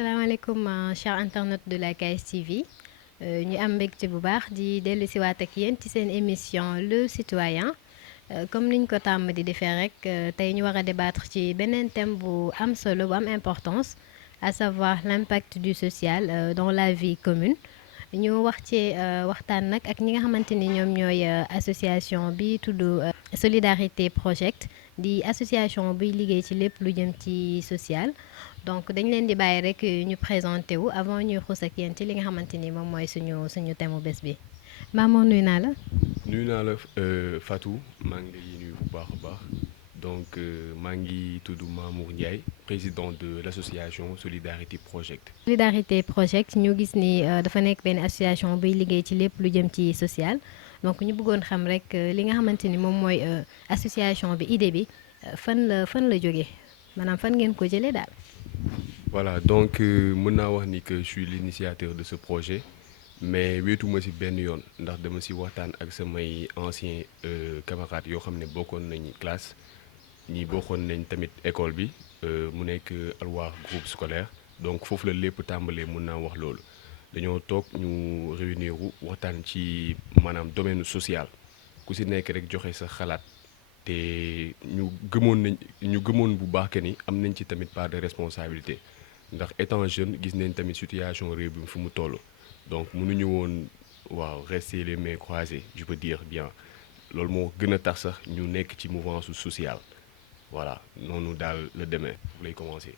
asalaamaaleykum chers internautes de la KSTV ñu am mbégte bu baax di dellu siwaat ak yéen ci seen émission Le Citoyen comme niñ ko tàmm di defee rek tey ñu war a débattre ci beneen thème bu am solo bu am importance à savoir l'impact du social dans la vie commune ñu wax ci waxtaan nag ak ñi nga xamante ni ñoom ñooy association bi tudd Solidarité Project di association buy liggéey ci lépp lu jëm ci social donc dañ leen di bàyyi rek ñu présenté wu avant ñuy xuus ak yéen ci li nga xamante ni moom mooy suñu thème mu bés bi Mamour nuyu naa la. nuyu naa la Fatou maa ngi lay nuyu bu baax a baax donc maa ngi tudd Mamour Ndiaye président de l'association Solidarité Project. Solidarité Project ñu gis ni dafa nekk benn association buy liggéey ci lépp lu jëm ci social donc ñu bëggoon xam rek li nga xamante ni moom mooy association bi idée bi fan la jógee maanaam fan ngeen ko jëlee daal. Voilà donc mën naa wax ni que je suis l'initiateur de ce projet mais wéetuma ci benn yoon ndax dama ci waxtaan ak samay anciens camarades yoo xam ne bokkoon nañ classe ñi bokkoon nañ tamit école bi mu nekk Alwar groupe scolaire donc foofu la lépp tàmbalee mën naa wax loolu dañoo toog ñu réunir waxtaan ci maanaam domaine social ku ci nekk rek joxe sa xalaat te ñu gëmoon bu baax que ni am nañ ci tamit part de responsabilité ndax étant jeune gis nañ tamit situation réew bi fu mu toll donc mënuñu woon waaw rester les mains croisées je peux dire bien loolu moo gën a tax sax ñu nekk ci mouvance sociale voilà noonu daal la demee lay commencer.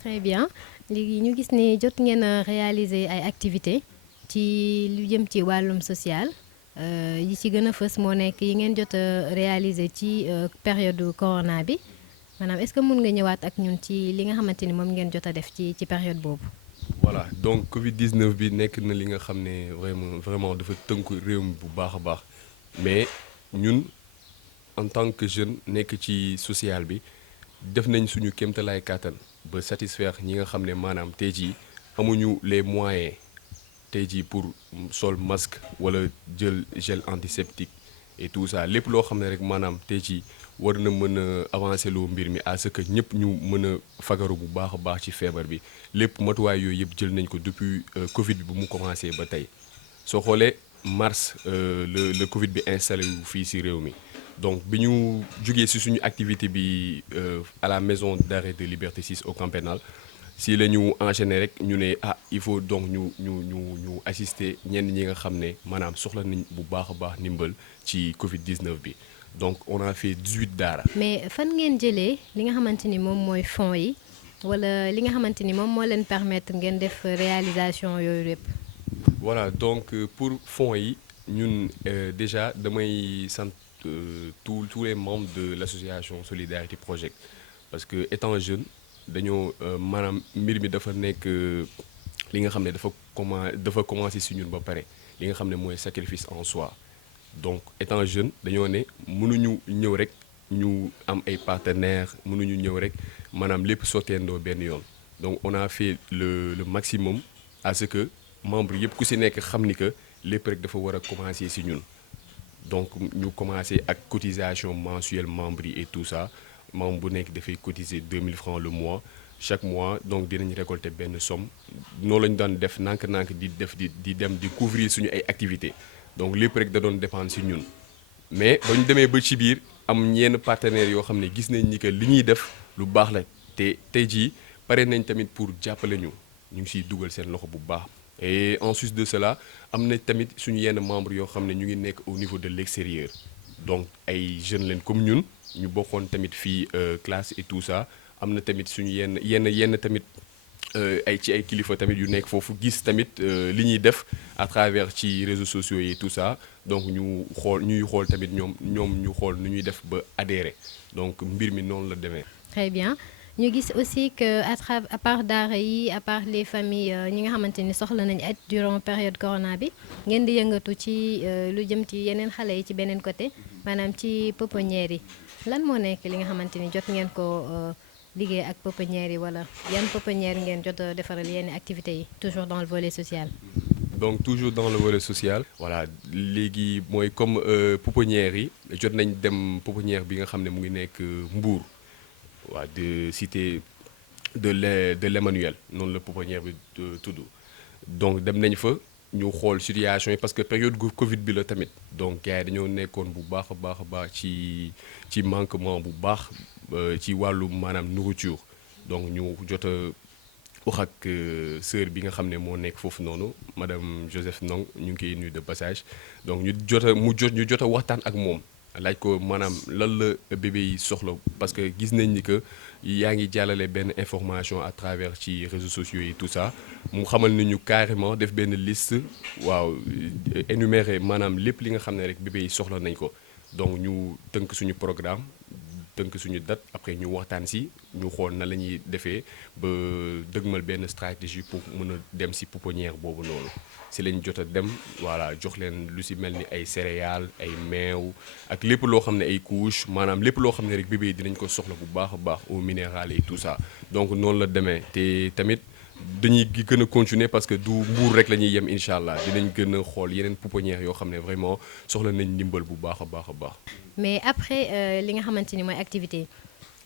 Très bien léegi ñu gis ni jot ngeen a réaliser ay activités ci lu jëm ci wàllum social yi ci gën a fës moo nekk yi ngeen jot a réaliser ci période corona bi maanaam est-ce que mun nga ñëwaat ak ñun ci li nga xamante ni moom ngeen jot a def ci période boobu. voilà donc Covid-19 bi nekk na li nga xam ne vraiment dafa tënk réew mi bu baax a baax mais ñun en tant que jeune nekk ci social bi def nañ suñu kéemtalaay kàttan ba satisfaire ñi nga xam ne maanaam tey jii amuñu les moyens tey jii pour sol masque wala jël gel antiseptique et tout ça lépp loo xam ne rek maanaam tey jii war na mën a avancer loo mbir mi à ce que ñëpp ñu mën a fagaru bu baax a baax ci feebar bi lépp matuwaay yooyu yëpp jël nañ ko depuis Covid bi bu mu commencé ba tey soo xoolee mars le Covid bi installé wu fii ci réew mi donc bi ñu jugee ci suñu activité bi à la maison d'arrêt de Liberté 6 au camp pénal si la ñu enchaîné rek ñu ne il faut donc ñu assister ñenn ñi nga xam ne maanaam soxla nañ bu baax a baax ndimbal ci Covid-19 bi donc on a fait 18 daara. mais fan ngeen jëlee li nga xamante ni moom mooy fonds yi wala li nga xamante ni moom moo leen permettre ngeen def réalisation yooyu yëpp. voilà donc pour fonds yi ñun déjà damay sant tous les membres de l'association Solidarité Project parce que étant jeune dañoo maanaam mbir mi dafa nekk li nga xam ne dafa commencé si ñun ba pare li nga xam ne mooy sacrifice en soi donc étant jeune dañoo ne mënuñu ñëw rek ñu am ay partenaires mënuñu ñëw rek maanaam lépp sotteendoo benn yoon donc on a fait le maximum à ce que membre yëpp ku si nekk xam ni que lépp rek dafa war a commencer si ñun donc ñu commencer ak cotisation mensuelle membres yi et tout ça membre bu nekk dafay cotiser 2000 francs le mois chaque mois donc dinañ récolter benn somme noonu la ñu daan def nànk-nànk di dem di couvrir suñu ay activités donc lépp rek da doon dépendre ci ñun mais ba ñu demee ba ci biir am ñenn partenaires yoo xam ne gis nañ ni que li ñuy def lu baax la te tey jii pare nañ tamit pour jàppale ñu ngi ciy dugal seen loxo bu baax et en sus de cela am na tamit suñu yenn membres yoo xam ne ñu ngi nekk au niveau de l'extérieur donc ay jeunes leen comme ñun ñu bokkoon tamit fii classe et tout ça am na tamit suñu yenn tamit ay kilifa tamit yu nekk foofu gis tamit li ñuy def à travers ci réseaux sociaux yi tout ça donc ñuy xool tamit ñoom ñu xool nu ñuy def ba adhérer donc mbir mi noonu la demee. Très bien ñu gis aussi que à part daara yi à part les familles ñi nga xamante ni soxla nañu aide durant période corona bi ngeen di yëngatu ci lu jëm ci yeneen xale yi ci beneen côté maanaam ci pouponnières yi lan moo nekk li nga xamante ni jot ngeen ko liggéey ak pouponnières yi wala yan pouponnières ngeen jot a defaral yenn activités yi toujours dans le volet social. donc toujours dans le volet social. voilà léegi mooy comme pouponnières yi jot nañ dem pouponnière bi nga xam ne mu ngi nekk Mbour waa de cité de l'Emmanuel noonu la pouponnière bi tudd. Donc dem nañ fa ñu xool situation yi parce que période Covid bi la tamit donc gars yi dañoo nekkoon bu baax a baax a baax ci manquement bu baax ci wàllu maanaam nourriture. Donc ñu jot a wax ak sœur bi nga xam ne moo nekk foofu noonu madame Joseph Ndong ñu ngi koy nuyu de passage. Donc ñu jot a waxtaan ak moom laaj ko maanaam lan la bébé yi soxla parce que gis nañ ni que yaa ngi jàllale benn information à travers ci réseaux sociaux yi tout ça mu xamal ni ñu carrément def benn liste waaw énumérer maanaam lépp li nga xam ne rek bébé yi soxla nañ ko. Donc ñu tënk suñu programme tënk suñu date après ñu waxtaan si ñu xool na la ñuy defee ba dëgmal benn stratégie pour mën a dem si pouponnière boobu noonu si lañ jot a dem voilà jox leen lu si mel ni ay céréales ay meew ak lépp loo xam ne ay couches maanaam lépp loo xam ne rek bébé yi dinañ ko soxla bu baax a baax eau minérale et tout ça. Donc noonu la demee te tamit dañuy gën a continuer parce que du Mbour rek la ñuy yem incha allah dinañ gën a xool yeneen pouponnières yoo xam ne vraiment soxla nañ ndimbal bu baax a baax a baax. mais après li nga xamante ni mooy activité yi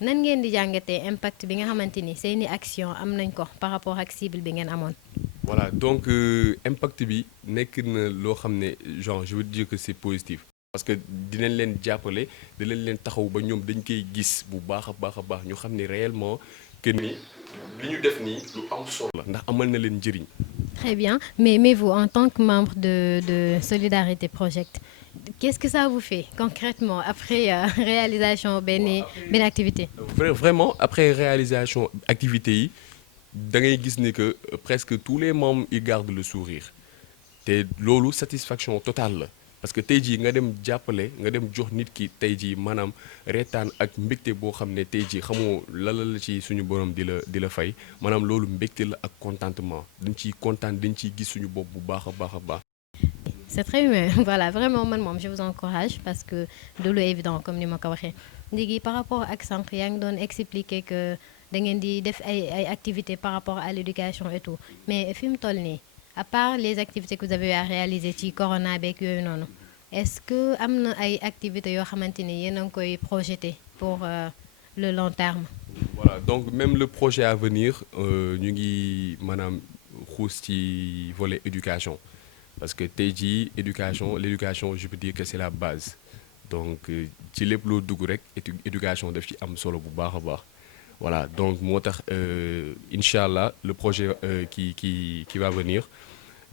nan ngeen di jàngatee impact bi nga xamante ni seeni action am nañ ko par rapport ak cible bi ngeen amoon. Voilà donc impact bi nekk na loo xam ne genre je veux dire que c'est positif. Parce que dinañ leen jàppale dinañ leen taxaw ba ñoom dañ koy gis bu baax a baax a baax ñu xam ne réellement que ni li ñu def nii lu am solo la ndax amal na leen njëriñ. Très bien mais vous en tant que membre de Solidarité Project qu'est-ce que ça vous fait concrètement après réalisation benn activité. Vraiment après réalisation activité yi da ngay gis ni que presque tous les membres ils gardent le sourire te loolu satisfaction totale la. Parce que tey jii nga dem jàppale nga dem jox nit ki tey jii maanaam reetaan ak mbégte boo xam ne tey jii xamoo lala la ci suñu borom di la fay maanaam loolu mbégte la ak contentement dañ ciy kontaan dañ ciy gis suñu bopp bu baax a baax a baax. C'est très humain voilà vraiment man moom je vous encourage parce que du lu évident comme ni ma ko waxee léegi par rapport ak sànq yaa ngi doon expliquer que da ngeen di def ay activités par rapport à l'éducation et tout mais fi mu toll nii. À part les activités que vous avez à réaliser ci corona beeg yooyu noonu est-ce que am na ay activités yoo xamante ni yéen a ngi koy projeté pour le long terme. Voilà donc même le projet à venir ñu ngi maanaam xuus ci volet éducation parce que tey jii l'éducation je peux dire que c'est la base donc ci lépp loo dugg rek éducation daf ci am solo bu baax a baax. Voilà donc moo tax incha allah le projet qui va venir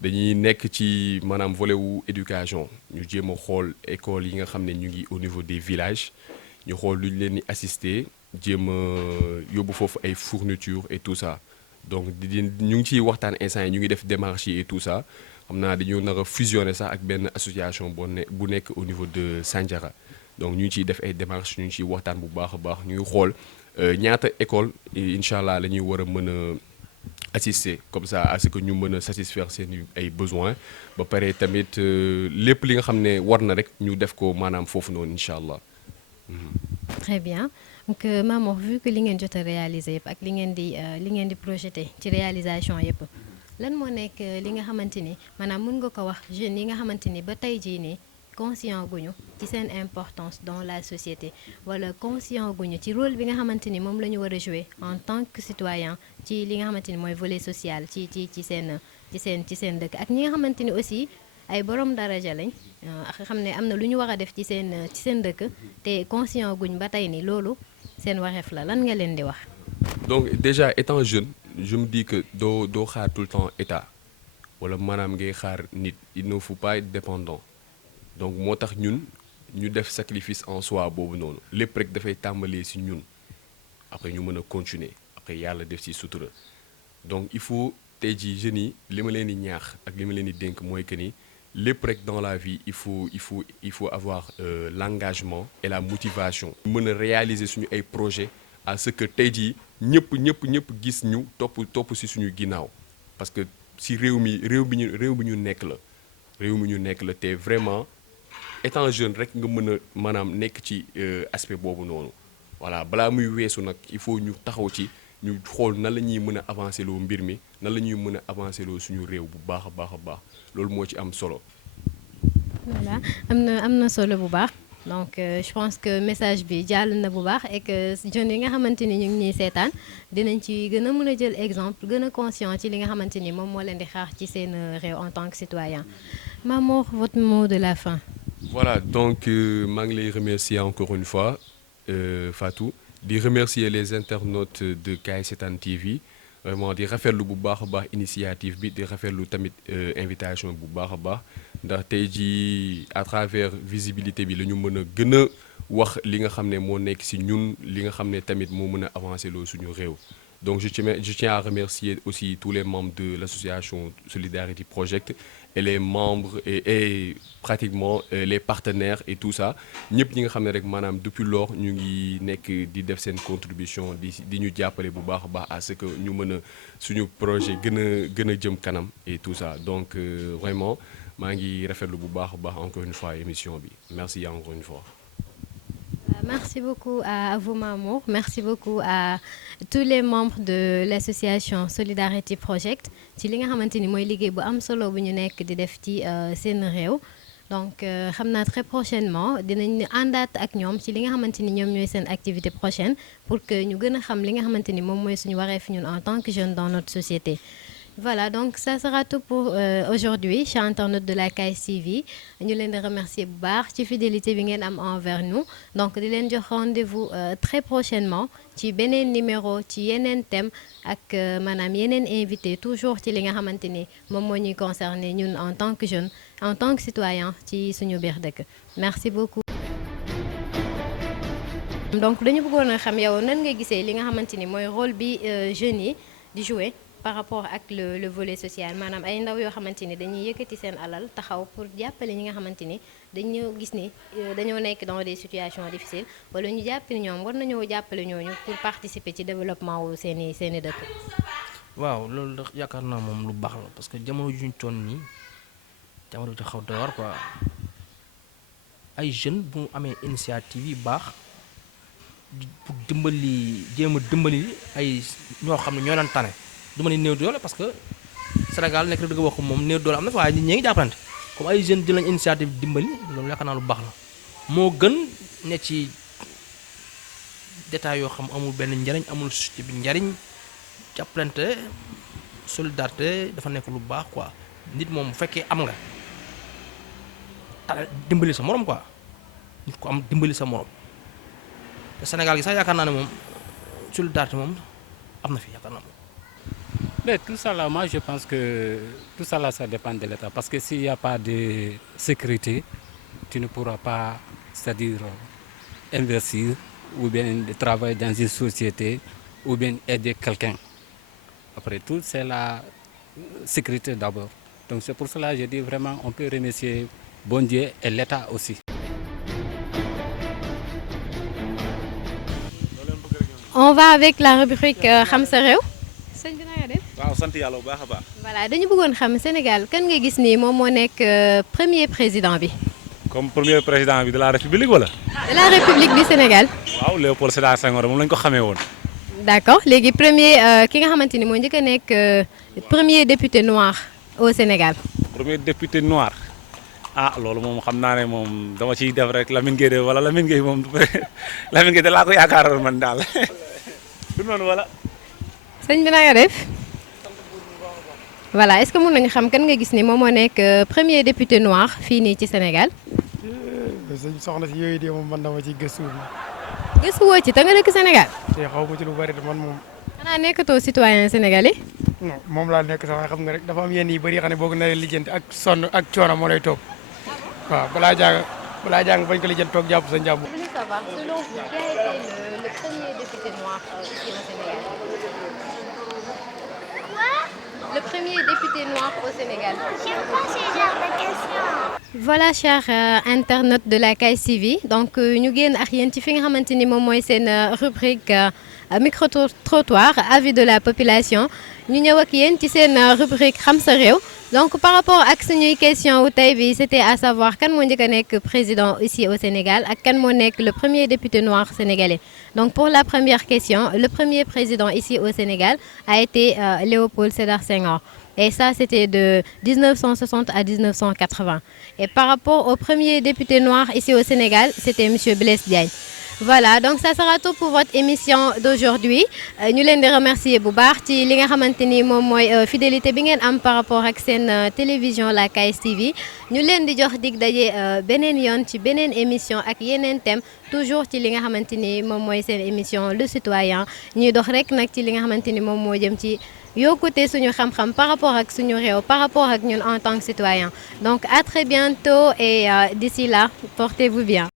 dañuy nekk ci maanaam volet wu éducation ñu jéem a xool école yi nga xam ne ñu ngi au niveau des villages ñu xool lu ñu leen di assister jéem a yóbbu foofu ay fournitures et tout ça donc ñu ngi ciy waxtaan instant yi ñu ngi def démarches yi et tout ça xam naa dañoo nar a fusionner sax ak benn association bu nekk au niveau de Sandiara donc ñu ngi ciy def ay démarches ñu ngi ciy waxtaan bu baax a baax ñu ngi xool. ñaata école incha allah la ñuy war a mën a assister comme ça à ce que ñu mën a satisfaire seen ay besoins ba pare tamit lépp li nga xam ne war na rek ñu def ko maanaam foofu noonu incha allah. Très bien donc Mamor vu que li ngeen jot a réaliser yëpp ak li ngeen di projeté ci réalisation yëpp lan moo nekk li nga xamante ni maanaam mën nga ko wax jeunes yi nga xamante ni ba tey jii nii. conscient guñu ci seen importance dans la société wala conscient guñu ci rôle bi nga xamante ni moom la ñu war a jouer en tant que citoyen ci li nga xamante ni mooy volet social ci seen dëkk ak ñi nga xamante ni aussi ay borom daraja lañ xam ne am na lu ñu war a def ci seen dëkk te conscient guñ ba tey ni loolu seen wareef la lan nga leen di wax. Donc déjà étant jeune je me dis que doo xaar tout le temps état wala maanaam ngay xaar nit il ne faut pas être dépendant. Donc moo tax ñun ñu def sacrifice en soi boobu noonu lépp rek dafay tàmbalee ci ñun après ñu mën a continuer après yàlla def ci sutura donc il faut tey jii jeunes yi li ma leen di ñaax ak li ma leen di dénk mooy que ni lépp rek dans la vie il faut avoir l'engagement et la motivation. mën a réaliser suñu ay projets à ce que tey jii ñëpp gis ñu topp ci suñu ginnaaw parce que ci réew bi ñu nekk la te vraiment. Étant jeune rek nga mën a maanaam nekk ci aspect boobu noonu voilà balaa muy weesu nag il faut ñu taxaw ci ñu xool nan la ñuy mën a avancer loo mbir mi nan la ñuy mën a avancer loo suñu réew bu baax a baax loolu moo ci am solo. voilà am na solo bu baax donc je pense que message bi jàll na bu baax et que jeunes yi nga xamante ni ñu ngi ñuy seetaan dinañ ci gën a mën a jël exemple gën a conscient ci li nga xamante ni moom moo leen di xaar ci seen réew en tant que citoyen. Mamour, votre mot de la fin. Voilà, donc maa ngi lay remercier encore une fois Fatou di remercier les internautes de Kaay Seetaan TV vraiment di rafetlu bu baax a baax initiative bi di rafetlu tamit invitation bu baax a baax ndax tey jii à travers visibilité bi la ñu mën a gën a wax li nga xam ne moo nekk ci ñun li nga xam ne tamit moo mën a avancer loolu suñu réew. Donc je tiens à remercier aussi tous les membres de l'association Solidarity Project et les membres et pratiquement les partenaires et tout ça ñëpp ñi nga xam ne rek maanaam depuis lors ñu ngi nekk di def seen contribution di ñu jàppale bu baax a baax à ce que ñu mën a suñu projet gën a jëm kanam et tout ça donc vraiment maa ngi rafetlu bu baax a baax encore une fois émission bi merci encore une fois. Merci beaucoup à vous Mamour, merci beaucoup à tous les membres de l'association Solidarity Project ci li nga xamante ni mooy liggéey bu am solo bu ñu nekk di def ci seen réew. Donc xam naa très prochainement dinañ àndaat ak ñoom ci li nga xamante ni ñoom ñooy seen activité prochaine pour que ñu gën a xam li nga xamante ni moom mooy suñu wareef ñun en tant que jeune dans notre société. Voilà, donc ça sera tout pour aujourd'hui, chers internautes de la KS TV. Ñu leen di remercier bu baax ci fidélité bi ngeen am envers nous. Donc di leen jox rendez-vous très prochainement ci beneen numéro ci yeneen thème ak maanaam yeneen invité toujours ci li nga xamante ni moom moo ñuy concerné ñun en tant que jeune, en tant que citoyen ci suñu biir dëkk. Merci beaucoup. Donc dañu bëggoon a xam yow nan nga gisee li nga xamante ni mooy rôle bi jeunes yi di jouer par rapport ak le volet social maanaam ay ndaw yoo xamante ni dañuy yëkkati seen alal taxaw pour jàppale ñi nga xamante ni dañoo gis ni dañoo nekk dans des situations difficiles wala ñu jàpp ni ñoom war nañoo jàppale ñooñu pour participer ci développement wu seeni dëkk. waaw loolu da yaakaar naa moom lu baax la parce que jamono juñ toon nii jamono ju xaw doy war quoi ay jeunes bu mu amee initiative yi baax pour jéem a dimbali ay ñoo xam ne ñoo leen tane. du ma ne néew doole parce que Sénégal nekk rek dëgg wax moom néew doole am na fa waaye nit ñi ngi jàppalante comme ay jeunes jël nañ initiative dimbali loolu yaakaar naa lu baax la moo gën ne ci détails yoo xam amul benn njariñ amul société bi njariñ jàppalante solidarité dafa nekk lu baax quoi nit moom bu fekkee am nga dimbali sa morom quoi nit ko am dimbali sa morom te Sénégal gi sax yaakaar naa ne moom solidarité moom am na fi yaakaar naa moom. Mais tout ça là, moi je pense que tout ça là, ça dépend de l'État. Parce que s'il n'y a pas de sécurité, tu ne pourras pas, c'est-à-dire investir ou bien travailler dans une société ou bien aider quelqu'un. Après tout, c'est la sécurité d'abord. Donc c'est pour cela que je dis vraiment, on peut remercier bon Dieu et l'État aussi. On va avec la rubrique Xam sa réew. Sëñ bi na nga def. waaw sant yàlla bu baax a baax. Voilà dañu bëggoon xam Sénégal kan nga gis ni moom moo nekk premier président bi. comme premier président bi de la république wala. de la république du Sénégal. waaw Léopold Sédar Senghor moom lañ ko xamee woon. D'accord léegi premier ki nga xamante ni moo njëkk a nekk premier député noir au Sénégal. premier député noir ah loolu moom xam naa ne moom dama ciy def rek Lamine Gueye de wala Lamine Gueye moom Lamine Gueye de laa ko yaakaaroon man daal du noonu wala. sëñ bi na nga def. voilà est-ce que mën nañu xam kan nga gis ni moom moo nekk premier député noir fii nii ci Sénégal. sëñ soxna si yooyu de moom man dama ciy gëstu. gëstu woo ci te nga dëkk Sénégal. te xaw ma ci lu bari de man moom. xanaa nekkatoo citoyen sénégalais. non moom laa nekk sax waaye xam nga rek dafa am yenn yu bëri yoo xam ne boo ko naree lijjanti ak sonn ak coono moo lay toog waaw balaa jàng bañ ko lijjanti toog jàpp sa njàmm. Je voulais savoir, selon vous, qui a été le premier député noir ici au Sénégal? Le premier député noir au Sénégal. J'aime pas ce genre de questions. Voilà chers internautes de la KS TV donc ñu génn ak yéen ci fi nga xamante ni moom mooy seen rubrique micro-trottoir avis de la population ñu ñëw ak yéen ci seen rubrique xam sa réew donc par rapport ak suñuy question wu tey bi c'était à savoir kan moo njëkk a nekk président ici au Sénégal ak kan moo nekk le premier député noir sénégalais donc pour la première question le premier président ici au Sénégal a été Léopold Sédar Senghor Et ça, c'était de 1960 à 1980. Et par rapport au premier député noir ici au Sénégal, c'était M. Blaise Diagne. Voilà, donc ça sera tout pour votre émission d'aujourd'hui. Ñu leen di remercier bu baax ci li nga xamante ni moom mooy fidélité bi ngeen am par rapport ak seen télévision la KSTV. Ñu leen di jox dig daje beneen yoon ci beneen émission ak yeneen thème toujours ci li nga xamante ni moom mooy seen émission Le Citoyen. Ñuy dox rek nag ci li nga xamante ni moom moo jëm ci yokkute suñu xam-xam par rapport ak suñu réew, par rapport ak ñun en tant que citoyen. Donc à très bientôt et d'ici là, portez-vous bien.